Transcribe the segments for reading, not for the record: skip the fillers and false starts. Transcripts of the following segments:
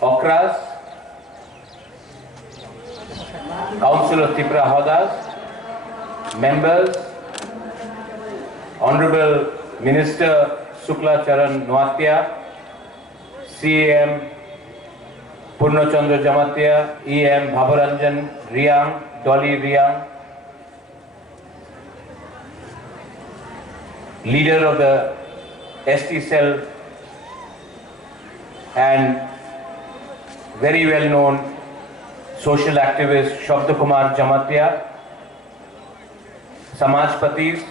Okras, Council of Tripura Hadas, members, Honorable Minister Shukla Charan Noatia, CM Purnachandra Jamatia, EM Bhabaranjan Riang, Dolly Riang, leader of the ST cell and very well known social activist Shabda Kumar Jamatia, Samajpatis,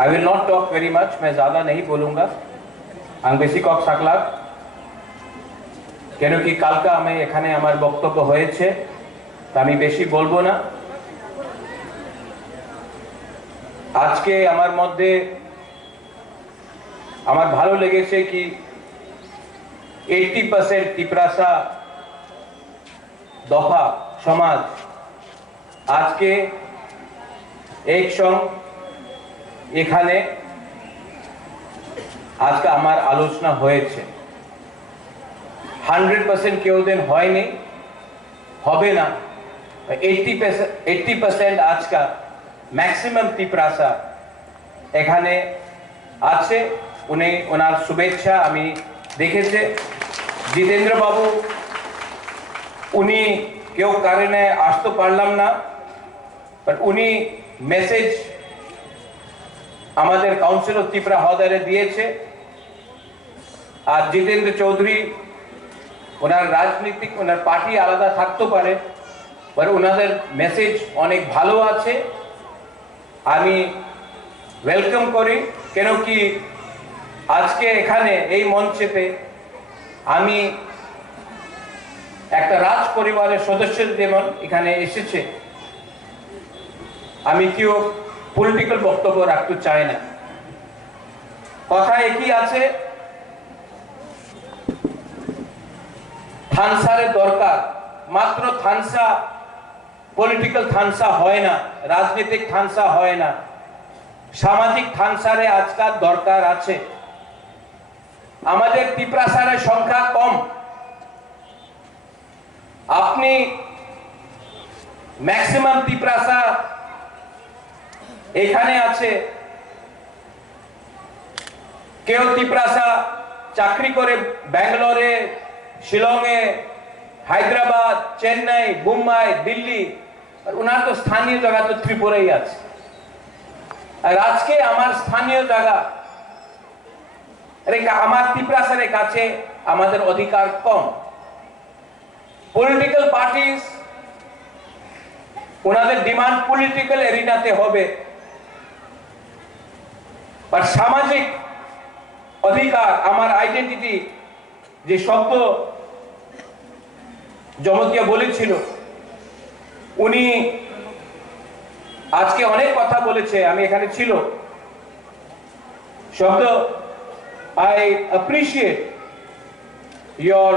I will not talk very much, मैं ज़्यादा नहीं बोलूँगा, आंग बेसी Kock सकलाक, केनो कि कालका हमें एखाने हमार बक्तव्य होएछे, तामी बेशी बोलबो ना, आज के हमार मध्य हमार भालो लेगेছে कि 80% तिप्रासा दफा समाज आज के एक संग এখানে আজকে আমার আলোচনা হয়েছে 100% কেউ দেন হয়নি হবে না 80% আজকা ম্যাক্সিমাম তিপ্রাসা এখানে আছে উনি ওনার শুভেচ্ছা আমি দেখেছে জিতেন্দ্র বাবু উনি কেউ কারণে আসতে পারলাম না বাট উনি মেসেজ আমাদের কাউন্সিল অফ ত্রিপুরা হদারে দিয়েছে আর জিতেন্দ্র চৌধুরী ওনার রাজনৈতিক ওনার পার্টি আলাদা থাকতে পারে বাট ওনাদের মেসেজ অনেক ভালো আছে আমি ওয়েলকাম করি কেন কি আজকে এখানে এই মঞ্চেতে আমি একটা রাজ পরিবারের সদস্য যেমন এখানে এসেছে আমি কেউ পলিটিক্যাল বক্তব্য রাখতে চাই না কথা একই আছে থানসারের দরকার মাত্র থানসা পলিটিক্যাল থানসা হয় না রাজনৈতিক থানসা হয় না সামাজিক থানসারে আজকাল দরকার আছে আমাদের তিপ্রাসারের সংখ্যা কম আপনি ম্যাক্সিমাম তিপ্রাসা এখানে আছে কেউ তিপ্রাসা চাকরি করে ব্যাঙ্গালোরে শিলংয়ে হায়দ্রাবাদ চেন্নাই মুম্বাই দিল্লি আর ওনার তো স্থানীয় জায়গা তো ত্রিপুরাই আছে আর আজকে আমার স্থানীয় জায়গা আমার তিপ্রাসারের কাছে আমাদের অধিকার কম পলিটিক্যাল পার্টিস ওনাদের ডিমান্ড পলিটিক্যাল এরিনাতে হবে বাট সামাজিক অধিকার আমার আইডেন্টিটি যে শব্দ জমতিয়া বলেছিল উনি আজকে অনেক কথা বলেছে আমি এখানে ছিল শব্দ I appreciate your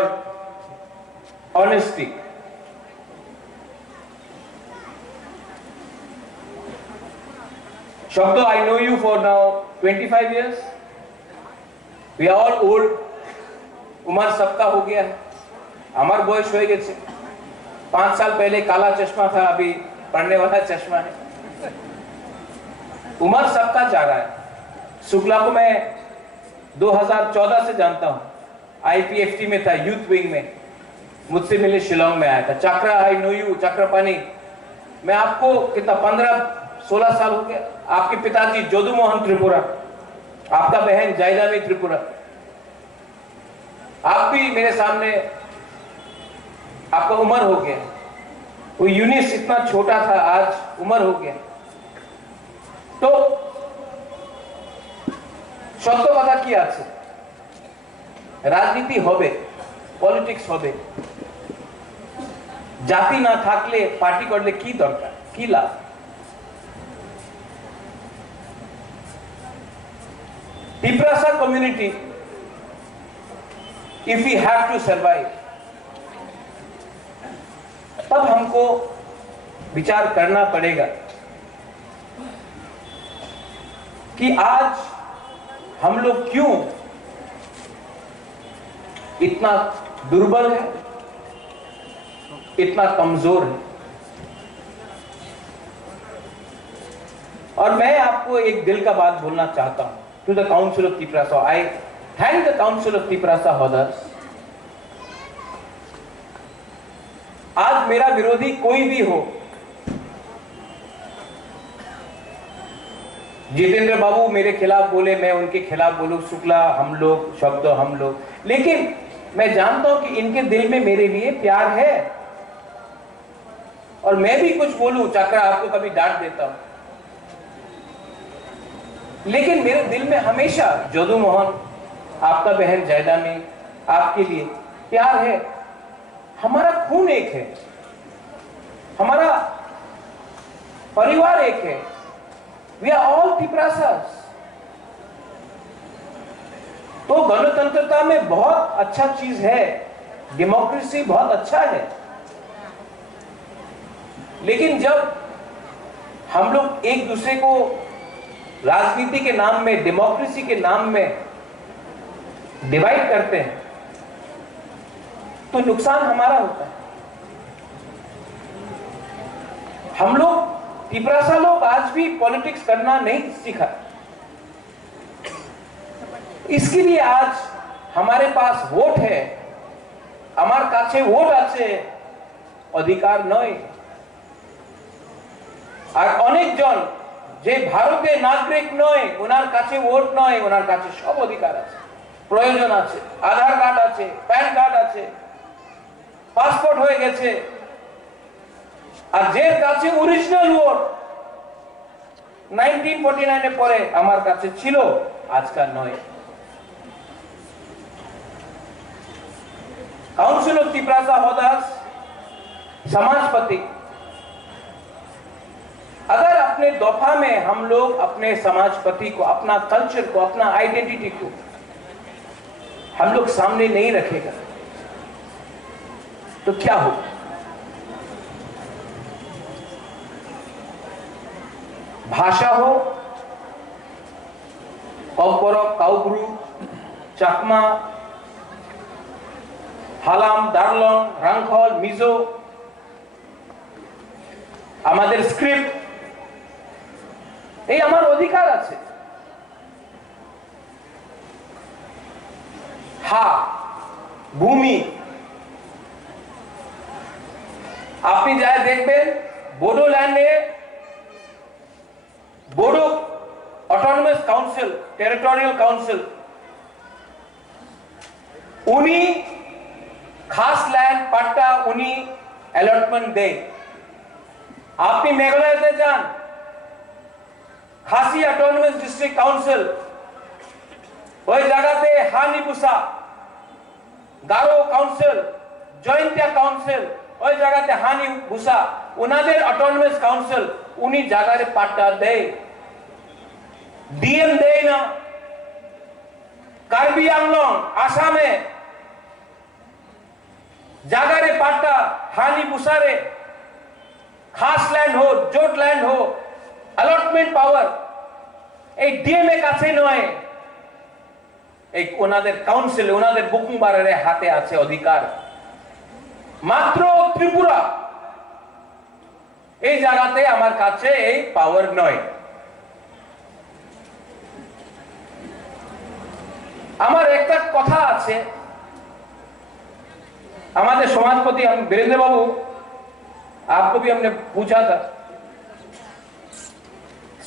honesty Shabda, I know you for now 25 years. We are all old. उम्र सबका हो गया है हमार बॉयस हो गए 5 साल पहले काला चश्मा था अभी पढ़ने वाला चश्मा है उम्र सबका जा रहा है शुक्ला को मैं 2014 से जानता हूँ IPFT में था यूथ विंग में मुझसे मिले शिलोंग में आया था चक्रा आई नो यू चक्रपानी मैं आपको कितना 15-16 साल हो गया आपके पिताजी जोदू मोहन त्रिपुरा आपका बहन जायदावी त्रिपुरा आप भी मेरे सामने आपका उम्र हो गया वो यूनिस इतना छोटा था आज उम्र हो गया तो সত্য কথা কি আছে রাজনীতি হবে পলিটিক্স হবে জাতি না থাকলে পার্টি করলে কি দরকার কি লাভ Tiprasa community, if we have to survive, तब हमको विचार करना पड़ेगा कि आज हम लोग क्यों इतना दुर्बल है, इतना कमजोर है। और मैं आपको एक दिल का बात बोलना चाहता हूं to the council of Tiprasa. I thank the council of Tiprasa हॉदर्स। आज मेरा विरोधी कोई भी हो, जितेंद्र बाबू मेरे खिलाफ बोले, मैं उनके खिलाफ बोलूं, शुक्ला हम लोग, शब्द हम लोग, लेकिन मैं जानता हूं कि इनके दिल में मेरे लिए प्यार है। और मैं भी कुछ बोलूं, चक्रा आपको कभी डांट देता हूं, लेकिन मेरे दिल में हमेशा जदू मोहन, आपका बहन जयदानी, आपके लिए प्यार है। हमारा खून एक है, हमारा परिवार एक है। We are all Tiprasas. तो गणतंत्रता में बहुत अच्छा चीज है, डेमोक्रेसी बहुत अच्छा है, लेकिन जब हम लोग एक दूसरे को राजनीति के नाम में, डेमोक्रेसी के नाम में डिवाइड करते हैं तो नुकसान हमारा होता है। हम लोग तिपरासा लोग आज भी पॉलिटिक्स करना नहीं सीखा। इसके लिए आज हमारे पास वोट है, हमारे काछे वोट আছে, अधिकार नয়। আর অনেকজন যে ভারতের নাগরিক নয়, ওনার কাছে ভোট নয়, ওনার কাছে সব অধিকার আছে, প্রয়োজন আছে, আধার কার্ড আছে, প্যান কার্ড আছে, পাসপোর্ট হয়ে গেছে। আর যে কাছে অরিজিনাল ভোট 1949 এর পরে আমার কাছে ছিল, আজকাল নয়। काउंसिल ऑफ तिपरासा हॉदर्स, समाजपति, अगर अपने दफा में हम लोग अपने समाजपति को, अपना कल्चर को, अपना आइडेंटिटी को हम लोग सामने नहीं रखेगा तो क्या होगा? भाषा हो, कौपरक, काउब्रु, चाकमा, हालाम, दार्लং, রাংখল, মিজো, আমাদের স্ক্রিপ্ট, এই আমার অধিকার আছে। হা, ভূমি, আপনি যা দেখবেন বোডোল্যান্ডে Bodo autonomous council, territorial council, उन्हीं खास लैंड पट्टा उन्हीं अलॉटमेंट दे। आपने मेघालय जान, खासी ऑटोनमस डिस्ट्रिक्ट काउंसिल, वही जगह पे हानिबुसा, गारो काउंसिल, जॉइंटिया काउंसिल, वही जगह पे हानिबुसा, उन्हादेर ऑटोनमस काउंसिल उन्हीं जगह रे पट्टा दे। डीएम दे ना। कार्बी आंगलों, आसामे जगह रे पट्टा हानिबुसा रे खास लैंड हो, जोट लैंड हो, अलॉटमेंट पावर এই ডিএমএ কাছে নয়, এই ওনাদের কাউন্সিল, ওনাদের বুকুমবারের হাতে আছে অধিকার। মাত্র ত্রিপুরা এই জায়গাতে আমার কাছে এই পাওয়ার নয়। আমার একটা কথা আছে, हमारे समाजपति हम वीरेंद्र बाबू, आपको भी हमने पूछा था,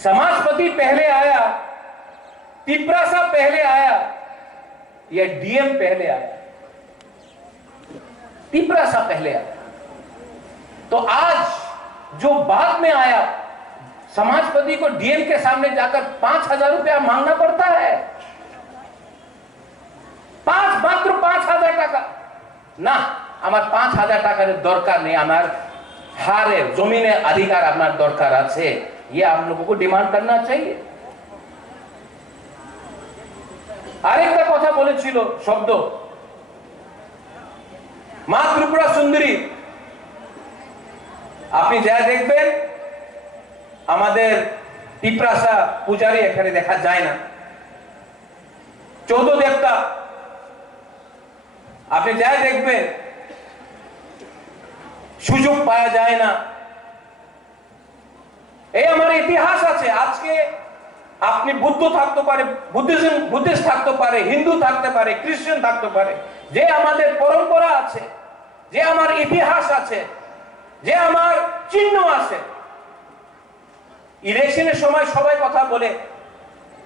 समाजपति पहले आया, तिपरासा पहले आया या डीएम पहले आया? तिपरासा पहले आया। तो आज जो बाद में आया, समाजपति को डीएम के सामने जाकर 5,000 रुपया मांगना पड़ता है। मात्र 5,000 টাকা না, আমার 5,000 টাকার দরকার নেই, আমার হারে জমিনে अधिकार আপনার দরকার আছে, ये आप लोगों को डिमांड करना चाहिए। আরেকটা কথা বলেছিল শব্দ, মা ত্রিপুরা সুন্দরী, আপনি যা দেখবেন আমাদের তিপ্রাসা পূজারী এখানে দেখা যায় না। চৌদ্দ দেবতা আপনি যাই দেখবেন, সুযোগ পাওয়া যায় না। এই আমার ইতিহাস আছে। আজকে আপনি বুদ্ধ থাকতে পারে, বুদ্ধিস্ট থাকতে পারে, হিন্দু থাকতে পারে, খ্রিস্টান থাকতে পারে, যে আমাদের পরম্পরা আছে, যে আমার ইতিহাস আছে, যে আমার চিহ্ন আছে। इलेक्शনের সময় সবাই কথা বলে,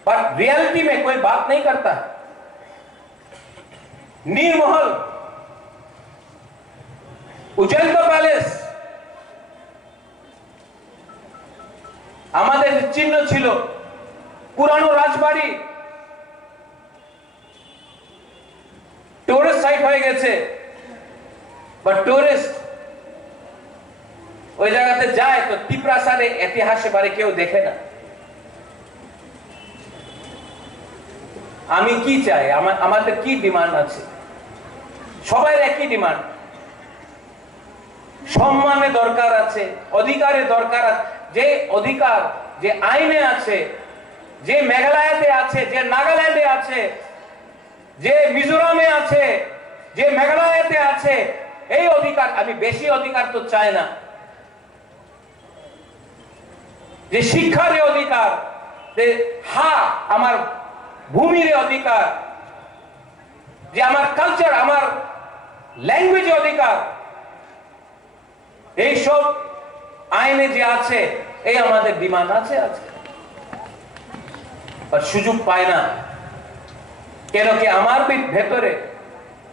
पर रियलिटी में कोई बात नहीं करता। नीरमहल, उज्जैन का पैलेस আমাদের চিহ্ন ছিল, পুরানো রাজবাড়ি টুরিস্ট সাইট হয়ে গেছে, বাট টুরিস্ট ওই জায়গাতে যায় তো তিপ্রাসাদের ইতিহাসে বারে কেউ দেখে না। আমি কি চাই, আমাদের কি ডিমান্ড আছে? সবাই একই ডিমান্ড, সম্মানের দরকার আছে, অধিকারের দরকার আছে। যে অধিকার যে আইনে আছে, যে মেঘালয়তে আছে, যে নাগাল্যান্ডে আছে, যে মিজোরামে আছে, যে মেঘালয়তে আছে, এই অধিকার, আমি বেশি অধিকার তো চাই না। যে শিক্ষার অধিকার, যে আমার ভূমির অধিকার, যে আমার কালচার, আমার ল্যাঙ্গুয়েজ অধিকার, এই সব আইনে যে আছে, এই আমাদের ডিমান্ড আছে আজকে। আর সুযোগ পায় না কেন কি আমার ভেতরে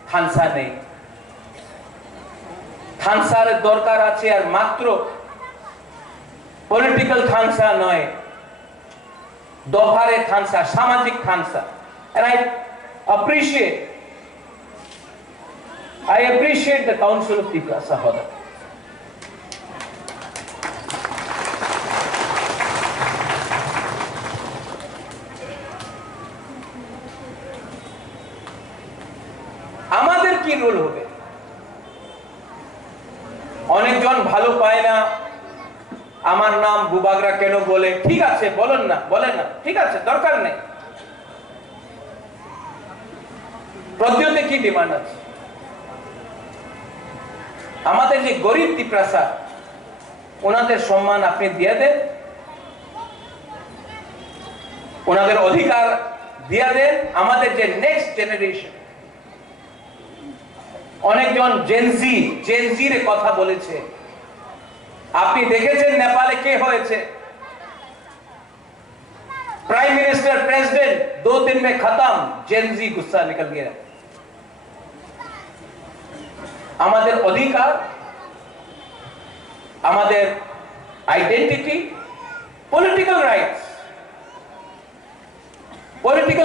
থানসা নেই। থানসার দরকার আছে, আর মাত্র পলিটিক্যাল থানসা নয়, দফারে থানসা, সামাজিক থানসা। And I appreciate the Council of Tiprasa Hodar. আমাদের কি রোল হবে? অনেকজন ভালো পায় না, আমার নাম বুবাগরা কেন বলে। ঠিক আছে, বলেন না, ঠিক আছে, দরকার নেই। প্রদ্যোতে কি ডিমান্ড আছে? আমাদের যে গরিব তিপ্রাসা, ওনাদের সম্মান আপনি দিয়ে দেন, ওনাদের অধিকার দিয়ে দেন। আমাদের যে নেক্সট জেনারেশন, অনেকজন জেনজির কথা বলেছে। আপনি দেখেছেন নেপালে কে হয়েছে? प्राइम मिनिस्टर, प्रेसिडेंट 2 दिन में खत्म, जेनजी गुस्सा निकल गया। আমাদের অধিকার, আমাদের আইডেন্টিটি, পলিটিক্যাল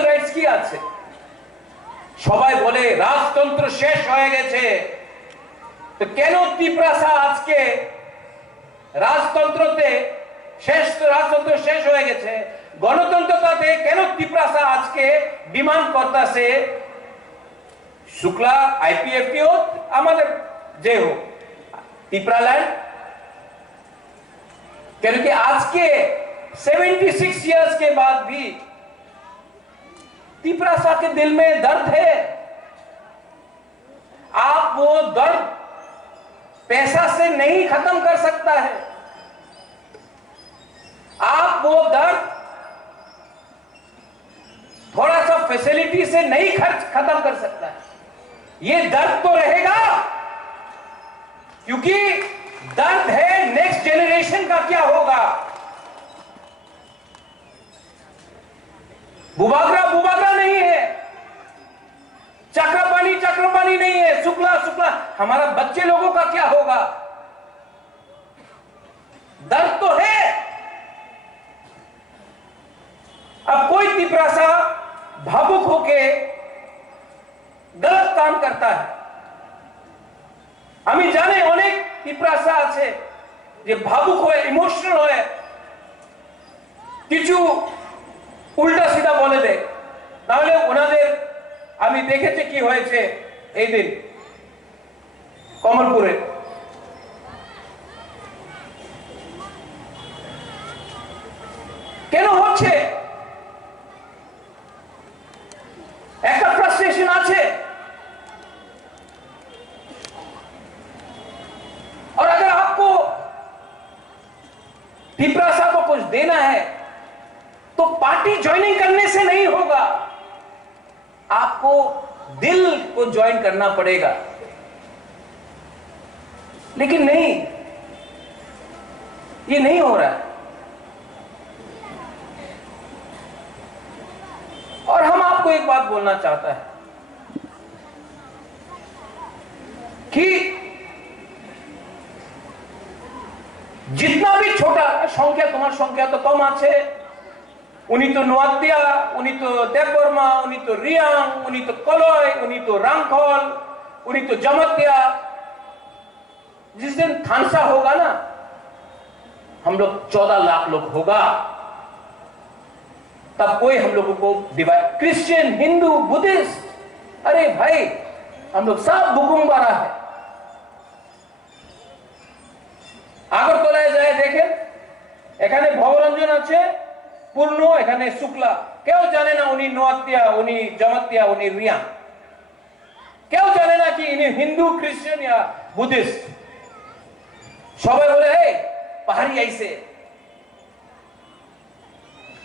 রাইটস কি আছে? সবাই বলে রাজতন্ত্র শেষ হয়ে গেছে, তো কেন তিপ্রাসা আজকে রাজতন্ত্র শেষ হয়ে গেছে, গণতন্ত্রতে কেন তিপ্রাসা আজকে ডিমান্ড করতেছে शुक्ला आईपीएफटी हो, আমাদের যে হোক तिप्रालैंड, क्योंकि आज के 76 इयर्स के बाद भी तिप्रासा के दिल में दर्द है। आप वो दर्द पैसा से नहीं खत्म कर सकता है, आप वो दर्द थोड़ा सा फैसिलिटी से नहीं खत्म कर सकता है। ये दर्द तो रहेगा, क्योंकि दर्द है नेक्स्ट जेनरेशन का क्या होगा। बुबागरा नहीं है, चक्रपाणी नहीं है, शुक्ला हमारा बच्चे लोगों का क्या होगा। दर्द तो है। अब कोई तिप्रासा भावुक होके गलत काम करता है। আমি জানি অনেক তিপ্রাসা আছে যে ভাবুক হয়ে, ইমোশনাল হয়ে কিছু উল্টা সিধা বলে দেয়। তাহলে ওনাদের আমি দেখেছি কি হয়েছে এই দিন কমলপুরে। কেন হচ্ছে? একটা ফ্রাস্ট্রেশন আছে। और अगर आपको पिपरासा को कुछ देना है तो पार्टी ज्वाइनिंग करने से नहीं होगा, आपको दिल को ज्वाइन करना पड़ेगा। लेकिन नहीं, ये नहीं हो रहा है। और हम आपको एक बात बोलना चाहता है कि जितना भी छोटा संख्या, तुम्हार संख्या तो कम आछे, उनी तो नोआदिया, उनी तो देवबर्मा, उनी तो रियांग, उनी तो कलय, उनी तो रांगखल, उनी तो जमतिया। जिस दिन थानसा होगा ना, हम लोग 14 लाख लोग होगा, तब कोई हम लोगों को डिवाइड, क्रिश्चियन, हिंदू, बुद्धिस्ट, अरे भाई हम लोग सब बुकुम्बारा है। আগরতলায় যায় দেখেন, এখানে ভবরঞ্জন আছে পূর্ণ, এখানে শুক্লা, কেউ জানে না উনি নোয়াতিয়া, উনি জমাতিয়া, উনি রিয়া, কেউ জানে না কি ইনি হিন্দু, খ্রিস্টান या বুদ্ধিস্ট। সবাই বলে এই পাহাড়ি আইছে।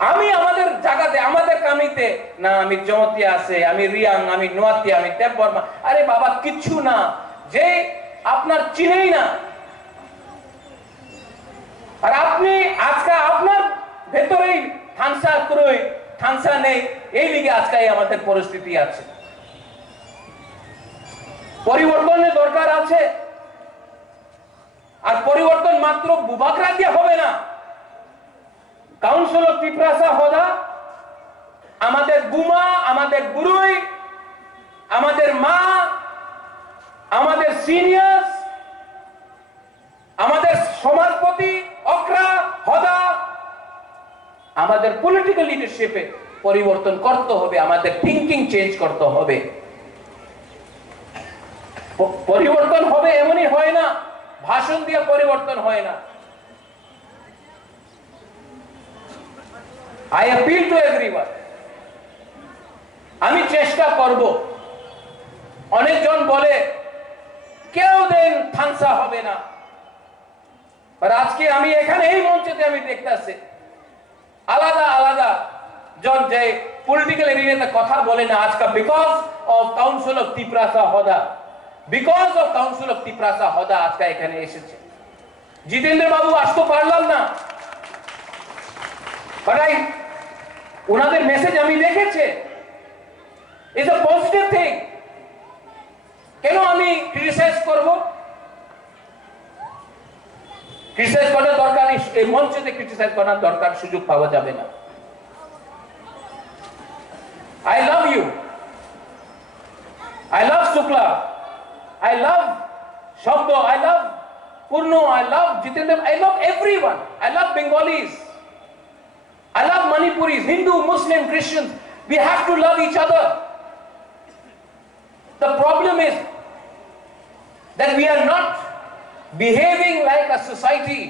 আমি আমাদের জায়গাতে, আমাদের কামিতে না, আমি জমাতিয়া আছে, আমি রিয়াং, আমি নোয়াতিয়া, আমি দেববর্মা। আরে বাবা কিচ্ছু না, যে আপনার চিনেই না। আর আপনি আজকে আপনার ভেতরেই থানসা ক্রয়, থানসা নেই, এই লিগে আজকে আমাদের পরিস্থিতি আছে। পরিবর্তনের দরকার আছে। আর পরিবর্তন মাত্র বুবাকরা দিয়ে হবে না। কাউন্সিল অফ পিপরাসা হদা আমাদের গুমা, আমাদের গুরুই, আমাদের মা, আমাদের সিনিয়র্স, আমাদের সমাজপতি অকরা হদা, আমাদের পলিটিক্যাল লিডারশিপে পরিবর্তন করতে হবে, আমাদের থিঙ্কিং চেঞ্জ করতে হবে। পরিবর্তন হবে এমনই হয় না, ভাষণ দিয়ে পরিবর্তন হয় না। আই অ্যাপিল টু এভরিওয়ান, আমি চেষ্টা করব। অনেকজন বলে কেউ দিন থানসা হবে না, আর আজকে আমি এখানে এই মঞ্চেতে আমি দেখতেছি আলাদা আলাদা জন যে পলিটিক্যাল এরিয়াতে কথা বলে না আজকে, because of council of Tiprasa Hoda, because of council of Tiprasa Hoda আজকে এখানে এসেছে। জিতেন্দ্র বাবু আসতে পারলাম না, ওনাদের মেসেজ আমি দেখেছি, ইটস আ পজিটিভ থিং। কেন আমি ক্রিটিসাইজ করব? ক্রিটিসাইজ করার দরকার নেই, এই মঞ্চে ক্রিটিসাইজ করার দরকার, সুযোগ পাওয়া যাবে না। I love you. I love Shukla. I love Shabdo. I love Purno. I love Jitendra. I love everyone. I love Bengalis. I love Manipuris, Hindu, Muslim, Christians. We have to love each other. The problem is that we are not behaving like a society.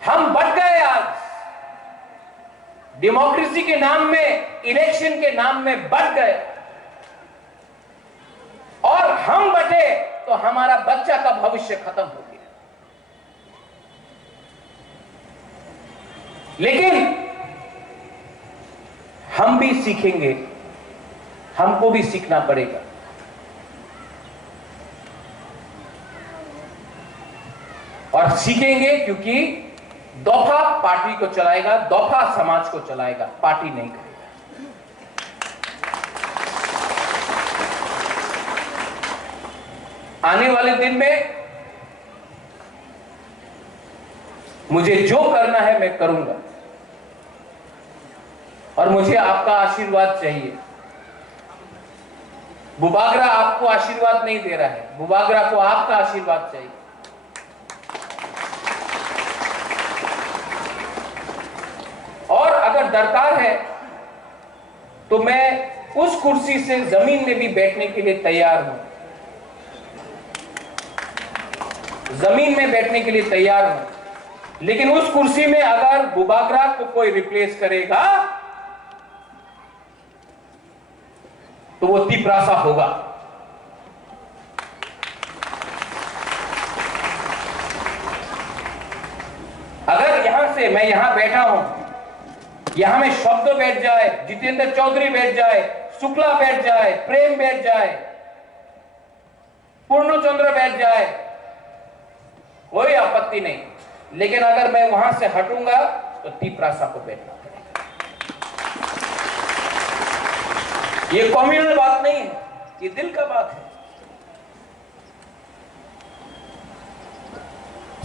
हम बढ़ गए आज, democracy के नाम में, election के नाम में बढ़ गए, और हम बटे तो हमारा बच्चा का भविष्य खत्म हो गया। लेकिन हम भी सीखेंगे, हमको भी सीखना पड़ेगा। और सीखेंगे क्योंकि दफा पार्टी को चलाएगा, दफा समाज को चलाएगा, पार्टी नहीं करेगा। आने वाले दिन में मुझे जो करना है मैं करूंगा, और मुझे आपका आशीर्वाद चाहिए। बुबागरा आपको आशीर्वाद नहीं दे रहा है, बुबागरा को आपका आशीर्वाद चाहिए। और अगर दरकार है तो मैं उस कुर्सी से जमीन में भी बैठने के लिए तैयार हूं, जमीन में बैठने के लिए तैयार हूं। लेकिन उस कुर्सी में अगर बुबागरा को कोई रिप्लेस करेगा तो वो तिपरासा होगा। अगर यहां से मैं यहां बैठा हूं, यहां में शब्द बैठ जाए, जितेंद्र चौधरी बैठ जाए, शुक्ला बैठ जाए, प्रेम बैठ जाए, पूर्णचंद्र बैठ जाए, कोई आपत्ति नहीं। लेकिन अगर मैं वहां से हटूंगा तो तिपरासा को बैठना पड़ेगा। ये कम्युनल बात नहीं है, ये दिल का बात है।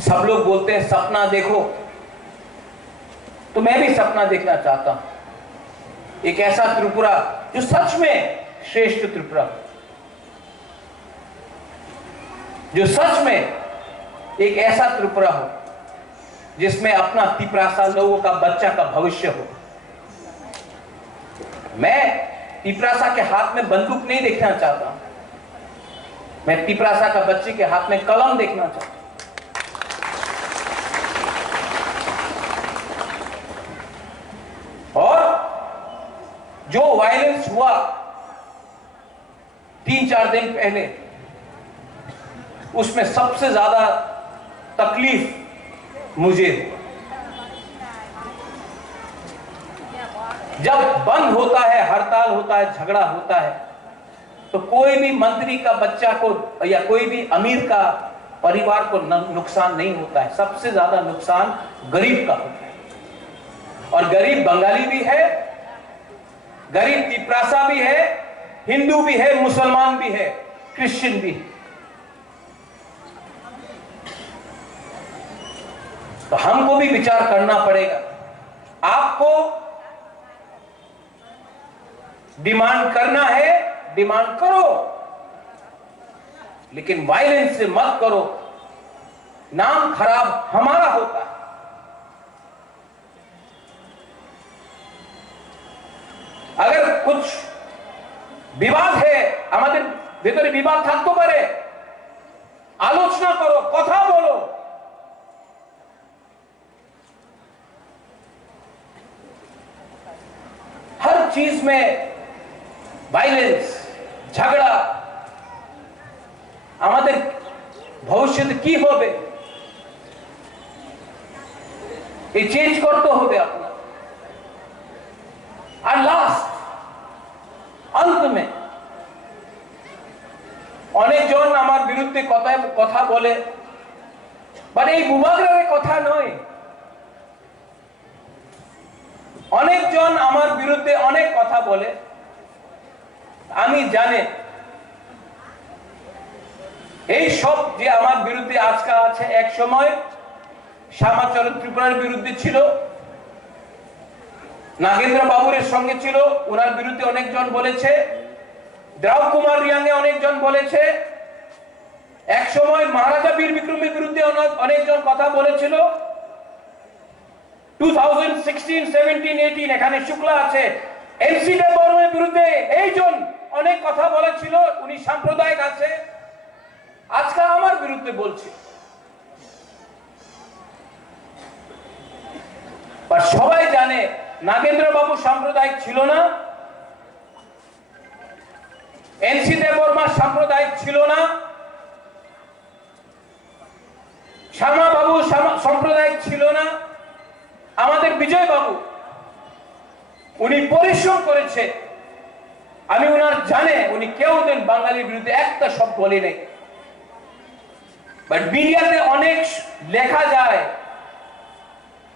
सब लोग बोलते हैं सपना देखो, तो मैं भी सपना देखना चाहता हूं। एक ऐसा त्रिपुरा जो सच में श्रेष्ठ त्रिपुरा, जो सच में एक ऐसा त्रिपुरा हो जिसमें अपना तिपरासा लोगों का बच्चा का भविष्य हो। मैं तिपरासा के हाथ में बंदूक नहीं देखना चाहता, मैं तिपरासा का बच्चे के हाथ में कलम देखना चाहता हूं। और जो वायलेंस हुआ 3-4 दिन पहले, उसमें सबसे ज्यादा तकलीफ मुझे, जब बंद होता है, हड़ताल होता है, झगड़ा होता है, तो कोई भी मंत्री का बच्चा को या कोई भी अमीर का परिवार को नुकसान नहीं होता है। सबसे ज्यादा नुकसान गरीब का होता है। और गरीब बंगाली भी है, गरीब तिपरासा भी है, हिंदू भी है, मुसलमान भी है, क्रिश्चियन भी है। तो हमको भी विचार करना पड़ेगा। आपको डिमांड करना है, डिमांड करो, लेकिन वायलेंस से मत करो। नाम खराब हमारा होता है। अगर कुछ विवाद है, हमारे भीतर विवाद থাকতে পারে, आलोचना करो, कथा बोलो। हर चीज में वायलेंस, झगड़ा, हमारे भविष्य की होबे, ये चेंज करते होबे अपना। और लास्ट अंत में अनेक जन आमार बिरुद्धे कथा बोले, बाट এই বুবাগ্রার কথা নয়। अनेक जन आमार बिरुद्धे अनेक कथा बोले, आमी जाने এই সব যে আমার বিরুদ্ধে আজকে আছে, এক সময় শ্যামাচরণ ত্রিপুরার বিরুদ্ধে ছিল, नागेंद्र बाबुर संगे छिलो, उनार बिरुद्धे अनेक जन बोलेছে, द्राव कुमार रियांगे अनेक जन बोलेছে, एक समय महाराजा वीर विक्रमेर बिरुद्धे अनेक जन कथा बोलेছিল। 2016, 17, 18 এখানে শুক্লা আছে, এনসি দেববর্মার বিরুদ্ধে এই জন অনেক কথা বলেছিল, উনি সাম্প্রদায়িক আছে, আজকে আমার বিরুদ্ধে বলছে। पर সবাই জানে नागेंद्र बाबू सांप्रदायिक छिलो ना, एनसी देबबर्मा सांप्रदायिक छिलो ना, श्यामा बाबू सांप्रदायिक छिलो ना, आमादेर विजय बाबू उनी परिश्रम करेছে। आमी उनार जाने उनी केउदिन बांगालिर बिरुद्धे एकटा शब्द बोले नहीं, बाट मीडियाते अनेक लेखा जाए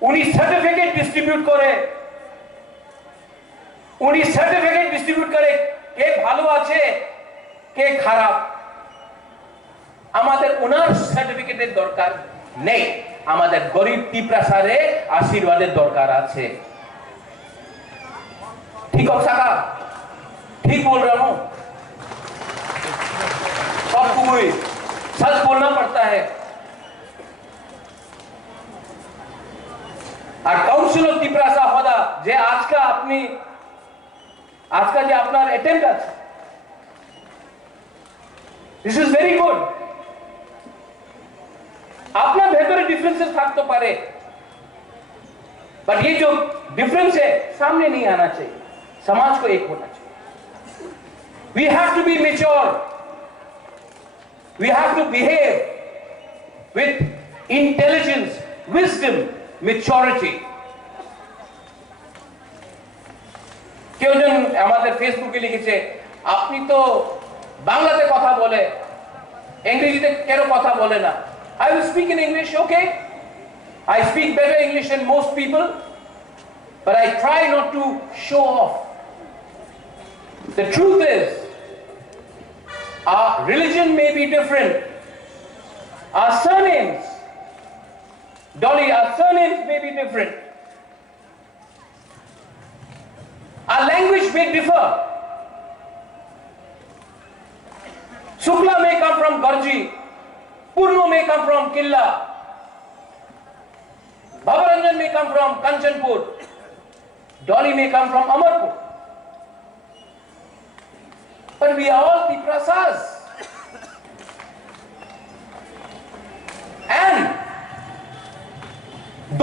उनी सार्टिफिकेट डिस्ट्रीब्यूट करे, उनी सार्टिफिकेट डिस्ट्रीब्यूट करे के भालो आछे के खराब। आमादेर उनार सार्टिफिकेटेर दरकार नेই, आमादेर गरीब तिपरासारे आशीर्वादेर दरकार आछे। ठीक हो सका? ठीक बोल रहा हूं? सबको सच बोलना पड़ता है। और काउंसिल तिपरासा होदा जे आज का अपनी आज का जो अपना अटेम्प्ट আছে, दिस इज वेरी गुड। আপনার ভেতরে ডিফারেন্সেস থাকতে পারে, बट ये जो डिफरेंस है सामने नहीं आना चाहिए, समाज को एक होना चाहिए। We have to be mature, we have to behave with intelligence, wisdom, maturity. কেউ জন আমাদের ফেসবুকে লিখেছে আপনি তো বাংলাতে কথা বলে ইংরেজিতে কেন কথা বলে না? I will speak in English, okay? I speak better English than most people, but I try not to show off. The truth is, our religion may be different. Our surnames, Dolly, our surnames may be different. Our language may differ. Shukla may come from Garji, Purno may come from Killa, Bhavaranjan may come from Kanchanpur, Dolly may come from Amarpur. But we are all Tiprasas. And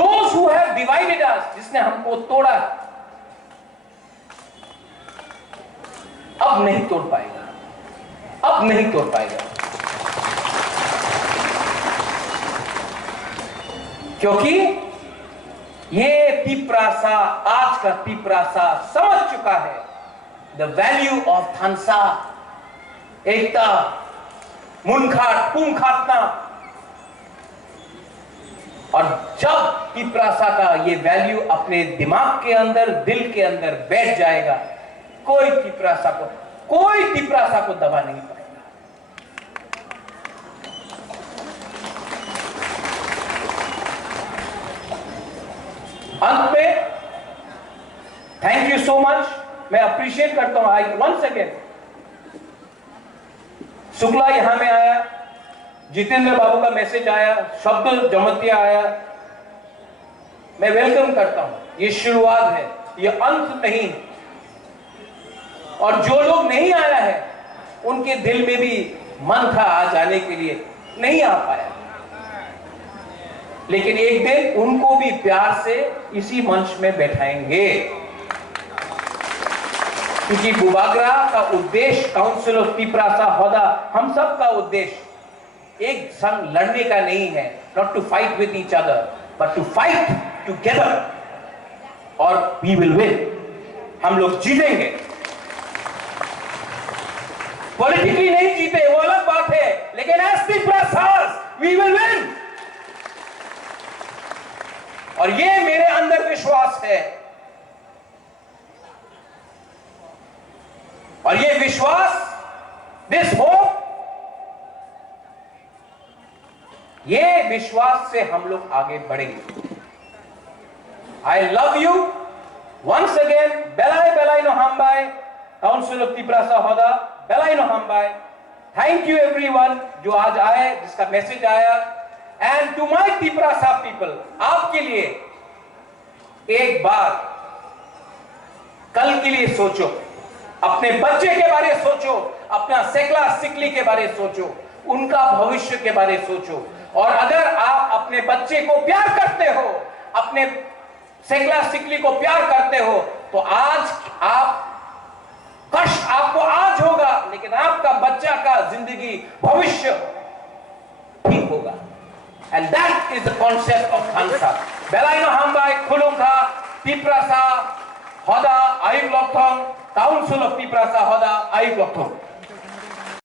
those who have divided us, जिसने हमको तोड़ा, अब नहीं तोड़ पाएगा, अब नहीं तोड़ पाएगा, क्योंकि ये तिप्रासा, आज का तिप्रासा समझ चुका है द वैल्यू ऑफ थानसा, एकता, मुनखाट, पुंखाटना। और जब तिप्रासा का ये वैल्यू अपने दिमाग के अंदर, दिल के अंदर बैठ जाएगा, कोई तिप्रासा को दबा नहीं पाएगा। अंत में थैंक यू सो मच, मैं अप्रिशिएट करता हूं। आई वंस अगेन, शुक्ला यहां में आया, जितेंद्र बाबू का मैसेज आया, शब्द जमतिया आया, मैं वेलकम करता हूं। ये शुरुआत है, ये अंत नहीं है। और जो लोग नहीं आया है उनके दिल में भी मन था आ जाने के लिए, नहीं आ पाया, लेकिन एक दिन उनको भी प्यार से इसी मंच में बैठाएंगे, क्योंकि बुबागरा का उद्देश्य, काउंसिल ऑफ तिप्रासा हौदा, हम सब का उद्देश्य एक संग लड़ने का नहीं है, not to fight with each other but to fight together, और वी विल विन, हम लोग जीतेंगे। पॉलिटिकली नहीं जीते वो अलग बात है, लेकिन एज तिप्रासास वी विल विन। और ये मेरे अंदर विश्वास है, और ये विश्वास, दिस होप, ये विश्वास से हम लोग आगे बढ़ेंगे। I love you once again. बेलाई बेलाई नो हमबाई, काउंसिल ऑफ तिप्रासा हौदा, बेलाई नो हमबाई। थैंक यू एवरीवन जो आज आए, जिसका मैसेज आया। And to my Tiprasa people, आपके लिए एक बार कल के लिए सोचो, अपने बच्चे के बारे में सोचो, अपना सेकला सिकली के बारे में सोचो, उनका भविष्य के बारे में सोचो। और अगर आप अपने बच्चे को प्यार करते हो, अपने सेकला सिकली को प्यार करते हो, तो आज आप कष्ट आपको आज होगा, लेकिन आपका बच्चा का जिंदगी, भविष्य ठीक होगा। And that is the concept of Khansa. Belaino Hambai, Khulungkha, Tiprasa, Hoda, Ayuk Lokthong, Council of Tiprasa, Hoda, Ayuk Lokthong.